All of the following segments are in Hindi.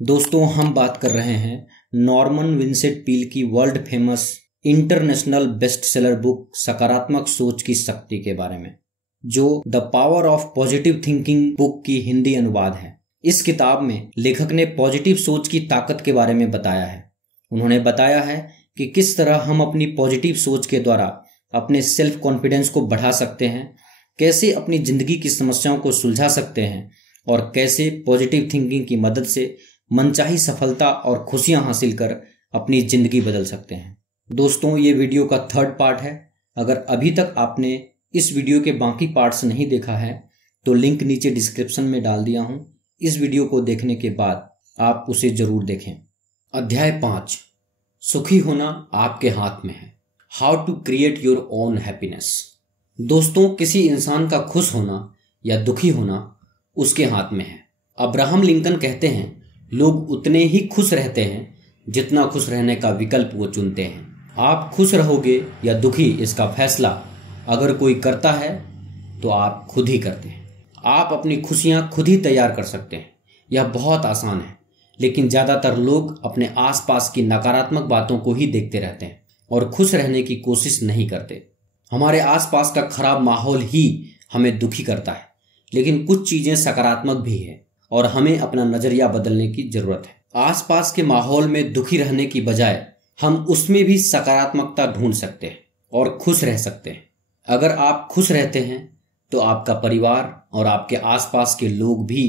दोस्तों, हम बात कर रहे हैं नॉर्मन विंसेंट पील की world famous international bestseller book सकारात्मक सोच की शक्ति के बारे में, जो the power of positive thinking book की हिंदी अनुवाद है। इस किताब में लेखक ने पॉजिटिव सोच की ताकत के बारे में बताया है। उन्होंने बताया है कि किस तरह हम अपनी पॉजिटिव सोच के द्वारा अपने सेल्फ कॉन्फिडेंस को बढ़ा सकते हैं, कैसे अपनी जिंदगी की समस्याओं को सुलझा सकते हैं और कैसे पॉजिटिव थिंकिंग की मदद से मनचाही सफलता और खुशियां हासिल कर अपनी जिंदगी बदल सकते हैं। दोस्तों, ये वीडियो का 3rd पार्ट है। अगर अभी तक आपने इस वीडियो के बाकी पार्ट्स नहीं देखा है तो लिंक नीचे डिस्क्रिप्शन में डाल दिया हूं। इस वीडियो को देखने के बाद आप उसे जरूर देखें। अध्याय 5, सुखी होना आपके हाथ में है। How to create your own happiness. दोस्तों, किसी इंसान का खुश होना या दुखी होना उसके हाथ में है। अब्राहम लिंकन कहते हैं, लोग उतने ही खुश रहते हैं जितना खुश रहने का विकल्प वो चुनते हैं। आप खुश रहोगे या दुखी, इसका फैसला अगर कोई करता है तो आप खुद ही करते हैं। आप अपनी खुशियां खुद ही तैयार कर सकते हैं। यह बहुत आसान है, लेकिन ज़्यादातर लोग अपने आसपास की नकारात्मक बातों को ही देखते रहते हैं और खुश रहने की कोशिश नहीं करते। हमारे आसपास का खराब माहौल ही हमें दुखी करता है, लेकिन कुछ चीज़ें सकारात्मक भी है और हमें अपना नजरिया बदलने की जरूरत है। आसपास के माहौल में दुखी रहने की बजाय हम उसमें भी सकारात्मकता ढूंढ सकते हैं और खुश रह सकते हैं। अगर आप खुश रहते हैं तो आपका परिवार और आपके आसपास के लोग भी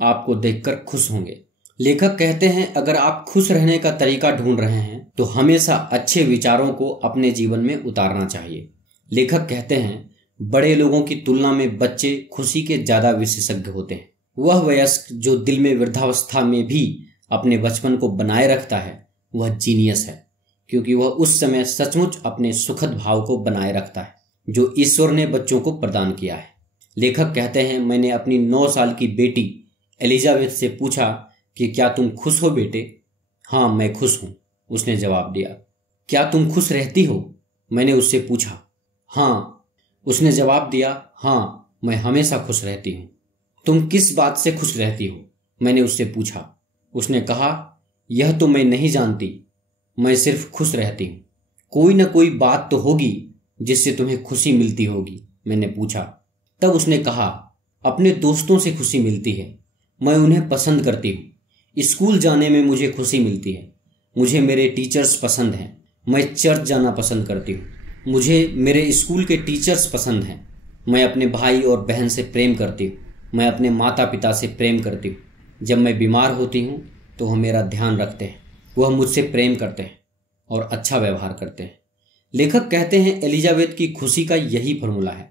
आपको देखकर खुश होंगे। लेखक कहते हैं, अगर आप खुश रहने का तरीका ढूंढ रहे हैं तो हमेशा अच्छे विचारों को अपने जीवन में उतारना चाहिए। लेखक कहते हैं, बड़े लोगों की तुलना में बच्चे खुशी के ज्यादा विशेषज्ञ होते हैं। वह वयस्क जो दिल में वृद्धावस्था में भी अपने बचपन को बनाए रखता है वह जीनियस है, क्योंकि वह उस समय सचमुच अपने सुखद भाव को बनाए रखता है जो ईश्वर ने बच्चों को प्रदान किया है। लेखक कहते हैं, मैंने अपनी 9 साल की बेटी एलिजाबेथ से पूछा कि क्या तुम खुश हो बेटे? हाँ, मैं खुश हूँ, उसने जवाब दिया। क्या तुम खुश रहती हो? मैंने उससे पूछा। हाँ, उसने जवाब दिया। हाँ, मैं हमेशा खुश रहती हूँ। तुम किस बात से खुश रहती हो? मैंने उससे पूछा। उसने कहा, यह तो मैं नहीं जानती, मैं सिर्फ खुश रहती हूँ। कोई ना कोई बात तो होगी जिससे तुम्हें खुशी मिलती होगी, मैंने पूछा। तब उसने कहा, अपने दोस्तों से खुशी मिलती है, मैं उन्हें पसंद करती हूँ। स्कूल जाने में मुझे खुशी मिलती है, मुझे मेरे टीचर्स पसंद हैं। मैं चर्च जाना पसंद करती हूँ, मुझे मेरे स्कूल के टीचर्स पसंद हैं। मैं अपने भाई और बहन से प्रेम करती हूँ, मैं अपने माता पिता से प्रेम करती हूँ। जब मैं बीमार होती हूँ तो वह मेरा ध्यान रखते हैं, वह मुझसे प्रेम करते हैं और अच्छा व्यवहार करते हैं। लेखक कहते हैं, एलिजाबेथ की खुशी का यही फॉर्मूला है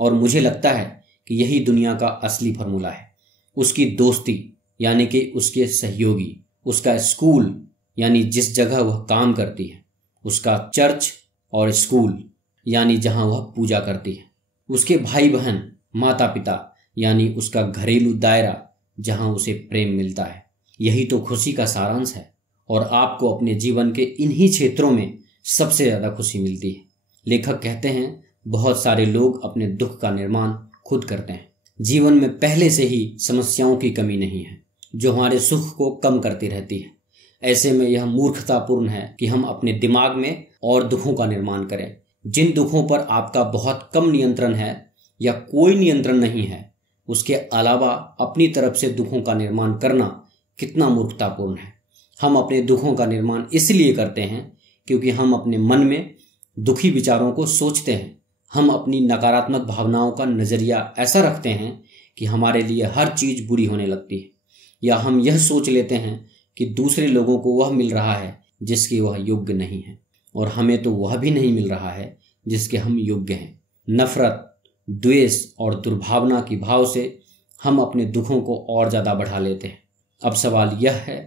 और मुझे लगता है कि यही दुनिया का असली फॉर्मूला है। उसकी दोस्ती यानी कि उसके सहयोगी, उसका स्कूल यानी जिस जगह वह काम करती है, उसका चर्च और स्कूल यानी जहाँ वह पूजा करती है, उसके भाई बहन, माता पिता यानी उसका घरेलू दायरा जहां उसे प्रेम मिलता है। यही तो खुशी का सारांश है और आपको अपने जीवन के इन्हीं क्षेत्रों में सबसे ज्यादा खुशी मिलती है। लेखक कहते हैं, बहुत सारे लोग अपने दुख का निर्माण खुद करते हैं। जीवन में पहले से ही समस्याओं की कमी नहीं है जो हमारे सुख को कम करती रहती है। ऐसे में यह मूर्खतापूर्ण है कि हम अपने दिमाग में और दुखों का निर्माण करें। जिन दुखों पर आपका बहुत कम नियंत्रण है या कोई नियंत्रण नहीं है, उसके अलावा अपनी तरफ से दुखों का निर्माण करना कितना मूर्खतापूर्ण है। हम अपने दुखों का निर्माण इसलिए करते हैं क्योंकि हम अपने मन में दुखी विचारों को सोचते हैं। हम अपनी नकारात्मक भावनाओं का नजरिया ऐसा रखते हैं कि हमारे लिए हर चीज बुरी होने लगती है, या हम यह सोच लेते हैं कि दूसरे लोगों को वह मिल रहा है जिसके वह योग्य नहीं है और हमें तो वह भी नहीं मिल रहा है जिसके हम योग्य हैं। नफरत, द्वेष और दुर्भावना की भाव से हम अपने दुखों को और ज्यादा बढ़ा लेते हैं। अब सवाल यह है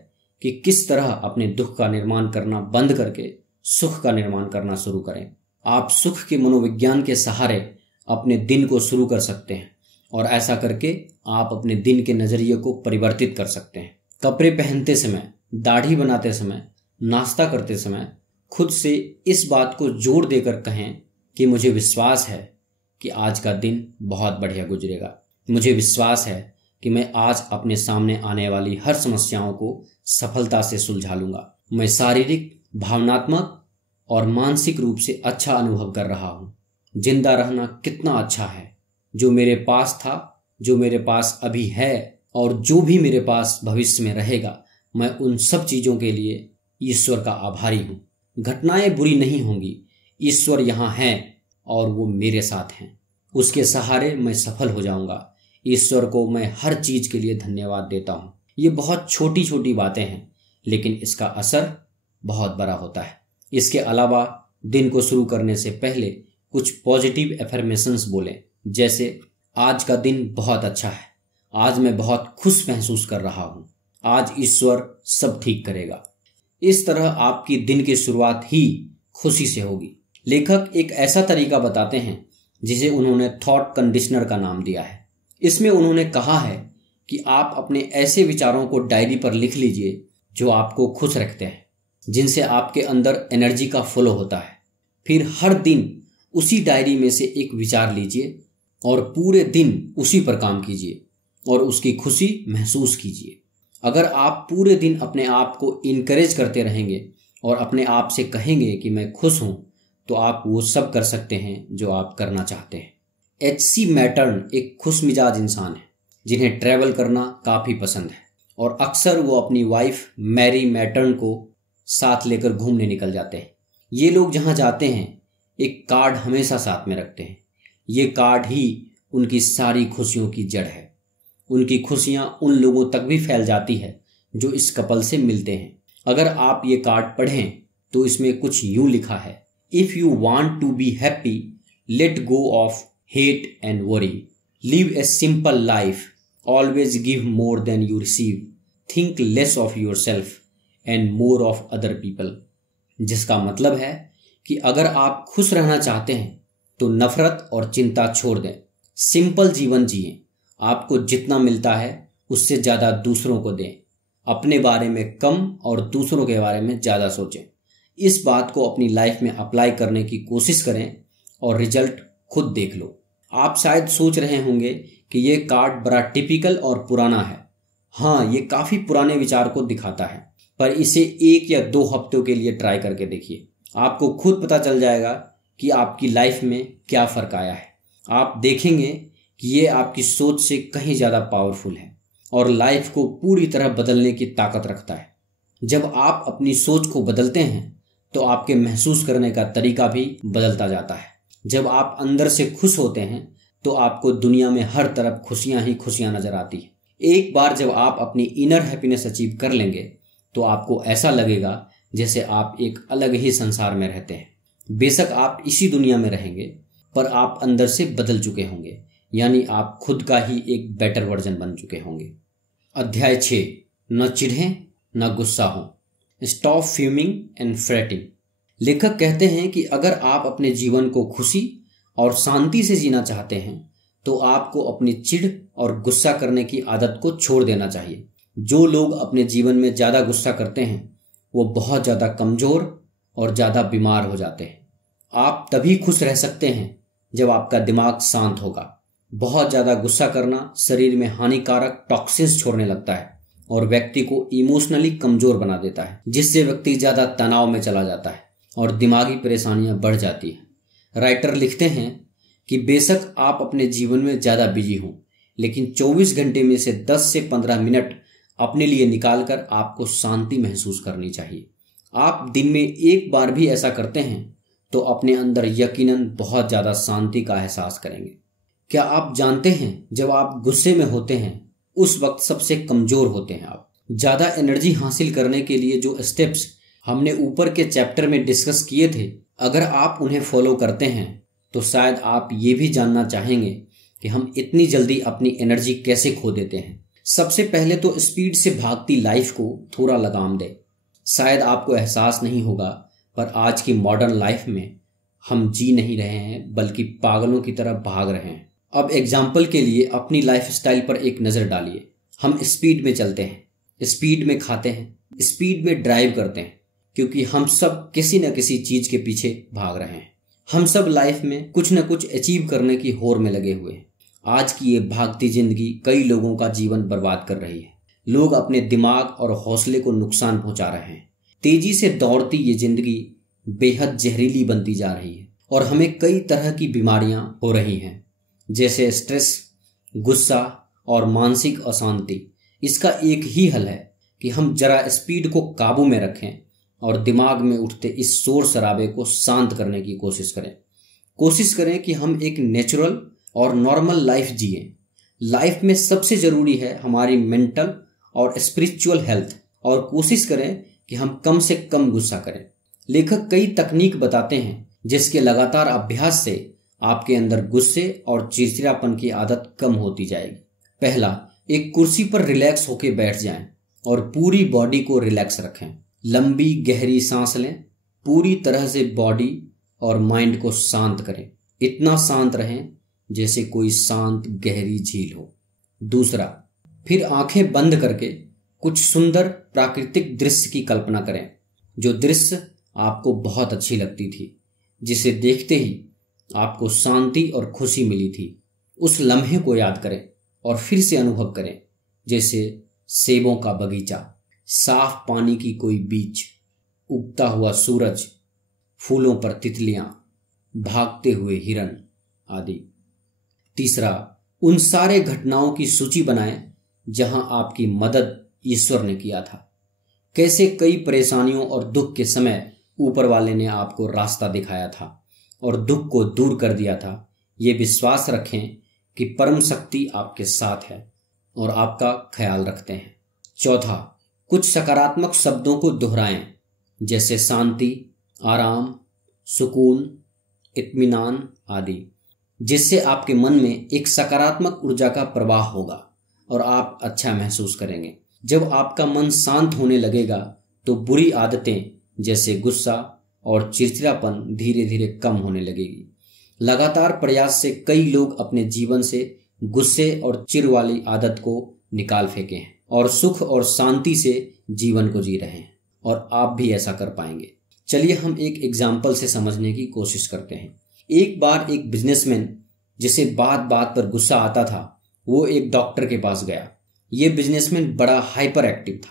कि किस तरह अपने दुख का निर्माण करना बंद करके सुख का निर्माण करना शुरू करें। आप सुख के मनोविज्ञान के सहारे अपने दिन को शुरू कर सकते हैं और ऐसा करके आप अपने दिन के नजरिए को परिवर्तित कर सकते हैं। कपड़े पहनते समय, दाढ़ी बनाते समय, नाश्ता करते समय खुद से इस बात को जोर देकर कहें कि मुझे विश्वास है कि आज का दिन बहुत बढ़िया गुजरेगा। मुझे विश्वास है कि मैं आज अपने सामने आने वाली हर समस्याओं को सफलता से सुलझा लूंगा। मैं शारीरिक, भावनात्मक और मानसिक रूप से अच्छा अनुभव कर रहा हूँ। जिंदा रहना कितना अच्छा है। जो मेरे पास था, जो मेरे पास अभी है और जो भी मेरे पास भविष्य में रहेगा, मैं उन सब चीज़ों के लिए ईश्वर का आभारी हूँ। घटनाएं बुरी नहीं होंगी, ईश्वर यहाँ हैं और वो मेरे साथ हैं। उसके सहारे मैं सफल हो जाऊंगा। ईश्वर को मैं हर चीज के लिए धन्यवाद देता हूँ। ये बहुत छोटी छोटी बातें हैं, लेकिन इसका असर बहुत बड़ा होता है। इसके अलावा दिन को शुरू करने से पहले कुछ पॉजिटिव एफर्मेशंस बोलें, जैसे आज का दिन बहुत अच्छा है, आज मैं बहुत खुश महसूस कर रहा हूँ, आज ईश्वर सब ठीक करेगा। इस तरह आपकी दिन की शुरुआत ही खुशी से होगी। लेखक एक ऐसा तरीका बताते हैं जिसे उन्होंने थॉट कंडीशनर का नाम दिया है। इसमें उन्होंने कहा है कि आप अपने ऐसे विचारों को डायरी पर लिख लीजिए जो आपको खुश रखते हैं, जिनसे आपके अंदर एनर्जी का फ्लो होता है। फिर हर दिन उसी डायरी में से एक विचार लीजिए और पूरे दिन उसी पर काम कीजिए और उसकी खुशी महसूस कीजिए। अगर आप पूरे दिन अपने आप को इनकरेज करते रहेंगे और अपने आप से कहेंगे कि मैं खुश हूं, तो आप वो सब कर सकते हैं जो आप करना चाहते हैं। H.C. मैटर्न एक खुश मिजाज इंसान है जिन्हें ट्रैवल करना काफ़ी पसंद है और अक्सर वो अपनी वाइफ मैरी मैटर्न को साथ लेकर घूमने निकल जाते हैं। ये लोग जहाँ जाते हैं एक कार्ड हमेशा साथ में रखते हैं। ये कार्ड ही उनकी सारी खुशियों की जड़ है। उनकी खुशियाँ उन लोगों तक भी फैल जाती है जो इस कपल से मिलते हैं। अगर आप ये कार्ड पढ़ें तो इसमें कुछ यूँ लिखा है, if you want to be happy, let go of hate and worry. Live a simple life. Always give more than you receive. Think less of yourself and more of other people. जिसका मतलब है कि अगर आप खुश रहना चाहते हैं तो नफरत और चिंता छोड़ दें। सिंपल जीवन जिएं। आपको जितना मिलता है उससे ज़्यादा दूसरों को दें। अपने बारे में कम और दूसरों के बारे में ज़्यादा सोचें। इस बात को अपनी लाइफ में अप्लाई करने की कोशिश करें और रिजल्ट खुद देख लो। आप शायद सोच रहे होंगे कि ये कार्ड बड़ा टिपिकल और पुराना है। हाँ, ये काफ़ी पुराने विचार को दिखाता है, पर इसे 1 या 2 हफ्तों के लिए ट्राई करके देखिए। आपको खुद पता चल जाएगा कि आपकी लाइफ में क्या फ़र्क आया है। आप देखेंगे कि ये आपकी सोच से कहीं ज़्यादा पावरफुल है और लाइफ को पूरी तरह बदलने की ताकत रखता है। जब आप अपनी सोच को बदलते हैं तो आपके महसूस करने का तरीका भी बदलता जाता है। जब आप अंदर से खुश होते हैं तो आपको दुनिया में हर तरफ खुशियां ही खुशियां नजर आती हैं। एक बार जब आप अपनी इनर हैप्पीनेस अचीव कर लेंगे तो आपको ऐसा लगेगा जैसे आप एक अलग ही संसार में रहते हैं। बेशक आप इसी दुनिया में रहेंगे, पर आप अंदर से बदल चुके होंगे, यानी आप खुद का ही एक बेटर वर्जन बन चुके होंगे। अध्याय 6, न चिढ़ें न गुस्सा हो। Stop fuming and fretting. लेखक कहते हैं कि अगर आप अपने जीवन को खुशी और शांति से जीना चाहते हैं तो आपको अपनी चिढ़ और गुस्सा करने की आदत को छोड़ देना चाहिए। जो लोग अपने जीवन में ज़्यादा गुस्सा करते हैं वो बहुत ज़्यादा कमज़ोर और ज़्यादा बीमार हो जाते हैं। आप तभी खुश रह सकते हैं जब आपका दिमाग शांत होगा। बहुत ज़्यादा गुस्सा करना शरीर में हानिकारक टॉक्सिन्स छोड़ने लगता है और व्यक्ति को इमोशनली कमज़ोर बना देता है, जिससे व्यक्ति ज़्यादा तनाव में चला जाता है और दिमागी परेशानियां बढ़ जाती हैं। राइटर लिखते हैं कि बेशक आप अपने जीवन में ज़्यादा बिजी हों, लेकिन 24 घंटे में से 10 से 15 मिनट अपने लिए निकालकर आपको शांति महसूस करनी चाहिए। आप दिन में एक बार भी ऐसा करते हैं तो अपने अंदर यकीनन बहुत ज़्यादा शांति का एहसास करेंगे। क्या आप जानते हैं जब आप गुस्से में होते हैं उस वक्त सबसे कमज़ोर होते हैं आप। ज़्यादा एनर्जी हासिल करने के लिए जो स्टेप्स हमने ऊपर के चैप्टर में डिस्कस किए थे, अगर आप उन्हें फॉलो करते हैं तो शायद आप ये भी जानना चाहेंगे कि हम इतनी जल्दी अपनी एनर्जी कैसे खो देते हैं। सबसे पहले तो स्पीड से भागती लाइफ को थोड़ा लगाम दें। शायद आपको एहसास नहीं होगा, पर आज की मॉडर्न लाइफ में हम जी नहीं रहे हैं बल्कि पागलों की तरह भाग रहे हैं। अब एग्जाम्पल के लिए अपनी लाइफ स्टाइल पर एक नज़र डालिए। हम स्पीड में चलते हैं, स्पीड में खाते हैं, स्पीड में ड्राइव करते हैं, क्योंकि हम सब किसी न किसी चीज़ के पीछे भाग रहे हैं। हम सब लाइफ में कुछ न कुछ अचीव करने की होड़ में लगे हुए हैं। आज की ये भागती जिंदगी कई लोगों का जीवन बर्बाद कर रही है। लोग अपने दिमाग और हौसले को नुकसान पहुंचा रहे हैं। तेजी से दौड़ती ये जिंदगी बेहद जहरीली बनती जा रही है और हमें कई तरह की बीमारियां हो रही हैं, जैसे स्ट्रेस, गुस्सा और मानसिक अशांति। इसका एक ही हल है कि हम जरा स्पीड को काबू में रखें और दिमाग में उठते इस शोर शराबे को शांत करने की कोशिश करें कि हम एक नेचुरल और नॉर्मल लाइफ जिएं। लाइफ में सबसे जरूरी है हमारी मेंटल और स्पिरिचुअल हेल्थ, और कोशिश करें कि हम कम से कम गुस्सा करें। लेखक कई तकनीक बताते हैं जिसके लगातार अभ्यास से आपके अंदर गुस्से और चिड़चिड़ापन की आदत कम होती जाएगी। पहला, एक कुर्सी पर रिलैक्स होकर बैठ जाएं और पूरी बॉडी को रिलैक्स रखें। लंबी गहरी सांस लें, पूरी तरह से बॉडी और माइंड को शांत करें। इतना शांत रहें जैसे कोई शांत गहरी झील हो। दूसरा, फिर आंखें बंद करके कुछ सुंदर प्राकृतिक दृश्य की कल्पना करें, जो दृश्य आपको बहुत अच्छी लगती थी, जिसे देखते ही आपको शांति और खुशी मिली थी। उस लम्हे को याद करें और फिर से अनुभव करें, जैसे सेबों का बगीचा, साफ पानी की कोई बीच, उगता हुआ सूरज, फूलों पर तितलियां, भागते हुए हिरन आदि। तीसरा, उन सारे घटनाओं की सूची बनाएं जहां आपकी मदद ईश्वर ने किया था। कैसे कई परेशानियों और दुख के समय ऊपर वाले ने आपको रास्ता दिखाया था और दुख को दूर कर दिया था। ये विश्वास रखें कि परम शक्ति आपके साथ है और आपका ख्याल रखते हैं। चौथा, कुछ सकारात्मक शब्दों को दोहराएं, जैसे शांति, आराम, सुकून, इत्मीनान आदि, जिससे आपके मन में एक सकारात्मक ऊर्जा का प्रवाह होगा और आप अच्छा महसूस करेंगे। जब आपका मन शांत होने लगेगा तो बुरी आदतें जैसे गुस्सा और चिड़चिड़ापन धीरे धीरे कम होने लगेगी। लगातार प्रयास से कई लोग अपने जीवन से गुस्से और चिढ़ वाली आदत को निकाल फेंके हैं और सुख और शांति से जीवन को जी रहे हैं, और आप भी ऐसा कर पाएंगे। चलिए हम एक एग्जाम्पल से समझने की कोशिश करते हैं। एक बार एक बिजनेसमैन जिसे बात बात पर गुस्सा आता था, वो एक डॉक्टर के पास गया। ये बिजनेसमैन बड़ा हाइपर एक्टिव था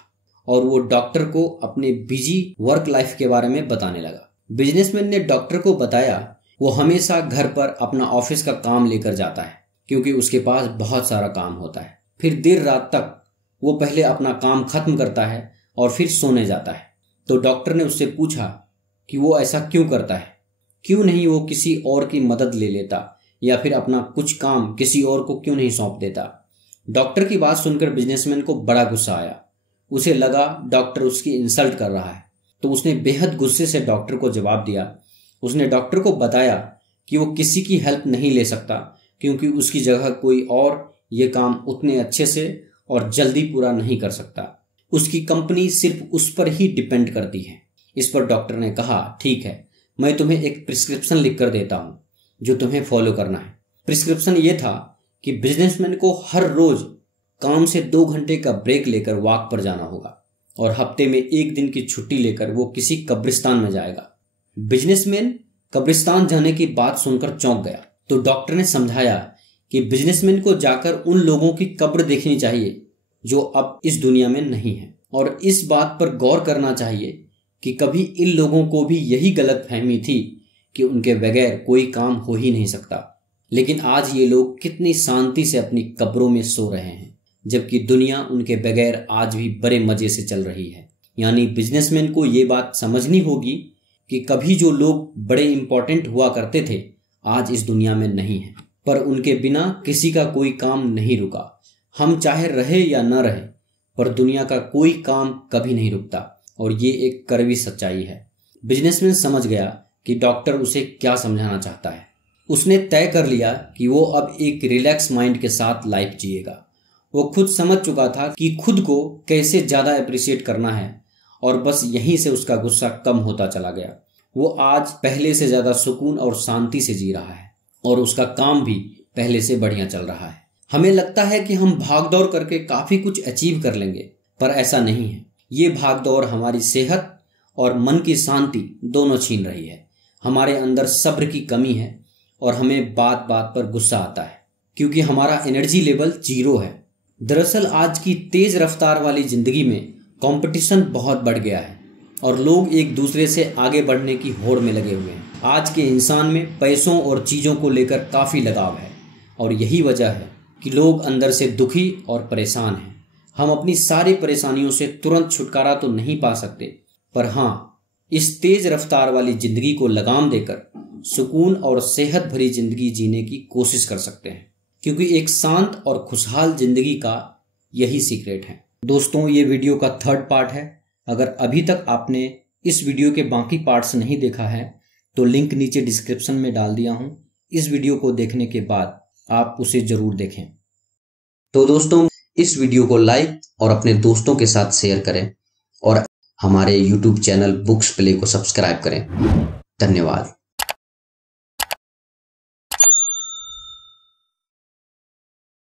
और वो डॉक्टर को अपने बिजी वर्क लाइफ के बारे में बताने लगा। बिजनेसमैन ने डॉक्टर को बताया वो हमेशा घर पर अपना ऑफिस का काम लेकर जाता है, क्योंकि उसके पास बहुत सारा काम होता है। फिर देर रात तक वो पहले अपना काम खत्म करता है और फिर सोने जाता है। तो डॉक्टर ने उससे पूछा कि वो ऐसा क्यों करता है, क्यों नहीं वो किसी और की मदद ले लेता या फिर अपना कुछ काम किसी और को क्यों नहीं सौंप देता। डॉक्टर की बात सुनकर बिजनेसमैन को बड़ा गुस्सा आया। उसे लगा डॉक्टर उसकी इंसल्ट कर रहा है, तो उसने बेहद गुस्से से डॉक्टर को जवाब दिया। उसने डॉक्टर को बताया कि वो किसी की हेल्प नहीं ले सकता, क्योंकि उसकी जगह कोई और ये काम उतने अच्छे से और जल्दी पूरा नहीं कर सकता। उसकी कंपनी सिर्फ उस पर ही डिपेंड करती है। इस पर डॉक्टर ने कहा, ठीक है, मैं तुम्हें एक प्रिस्क्रिप्शन लिख कर देता हूं जो तुम्हें फॉलो करना है। प्रिस्क्रिप्शन ये था कि बिजनेसमैन को हर रोज काम से 2 घंटे का ब्रेक लेकर वॉक पर जाना होगा और हफ्ते में 1 दिन की छुट्टी लेकर वो किसी कब्रिस्तान में जाएगा। बिजनेसमैन कब्रिस्तान जाने की बात सुनकर चौंक गया। तो डॉक्टर ने समझाया कि बिजनेसमैन को जाकर उन लोगों की कब्र देखनी चाहिए जो अब इस दुनिया में नहीं है, और इस बात पर गौर करना चाहिए कि कभी इन लोगों को भी यही गलतफहमी थी कि उनके बगैर कोई काम हो ही नहीं सकता। लेकिन आज ये लोग कितनी शांति से अपनी कब्रों में सो रहे हैं, जबकि दुनिया उनके बगैर आज भी बड़े मजे से चल रही है। यानी बिजनेसमैन को ये बात समझनी होगी कि कभी जो लोग बड़े इंपॉर्टेंट हुआ करते थे आज इस दुनिया में नहीं है, पर उनके बिना किसी का कोई काम नहीं रुका। हम चाहे रहे या न रहे, पर दुनिया का कोई काम कभी नहीं रुकता, और ये एक कड़वी सच्चाई है। बिजनेसमैन समझ गया कि डॉक्टर उसे क्या समझाना चाहता है। उसने तय कर लिया कि वो अब एक रिलैक्स माइंड के साथ लाइफ जिएगा। वो खुद समझ चुका था कि खुद को कैसे ज्यादा अप्रिशिएट करना है, और बस यहीं से उसका गुस्सा कम होता चला गया। वो आज पहले से ज्यादा सुकून और शांति से जी रहा है और उसका काम भी पहले से बढ़िया चल रहा है। हमें लगता है कि हम भागदौड़ करके काफी कुछ अचीव कर लेंगे, पर ऐसा नहीं है। ये भागदौड़ हमारी सेहत और मन की शांति दोनों छीन रही है। हमारे अंदर सब्र की कमी है और हमें बात बात पर गुस्सा आता है। क्योंकि हमारा एनर्जी लेवल 0 है। दरअसल आज की तेज रफ्तार वाली जिंदगी में कंपटीशन बहुत बढ़ गया है और लोग एक दूसरे से आगे बढ़ने की होड़ में लगे हुए हैं। आज के इंसान में पैसों और चीज़ों को लेकर काफ़ी लगाव है और यही वजह है कि लोग अंदर से दुखी और परेशान हैं। हम अपनी सारी परेशानियों से तुरंत छुटकारा तो नहीं पा सकते, पर हाँ, इस तेज रफ्तार वाली जिंदगी को लगाम देकर सुकून और सेहत भरी जिंदगी जीने की कोशिश कर सकते हैं, क्योंकि एक शांत और खुशहाल जिंदगी का यही सीक्रेट है। दोस्तों, ये वीडियो का 3rd पार्ट है। अगर अभी तक आपने इस वीडियो के बाकी पार्ट्स नहीं देखा है तो लिंक नीचे डिस्क्रिप्शन में डाल दिया हूं। इस वीडियो को देखने के बाद आप उसे जरूर देखें। तो दोस्तों, इस वीडियो को लाइक और अपने दोस्तों के साथ शेयर करें और हमारे YouTube चैनल बुक्स प्ले को सब्सक्राइब करें। धन्यवाद।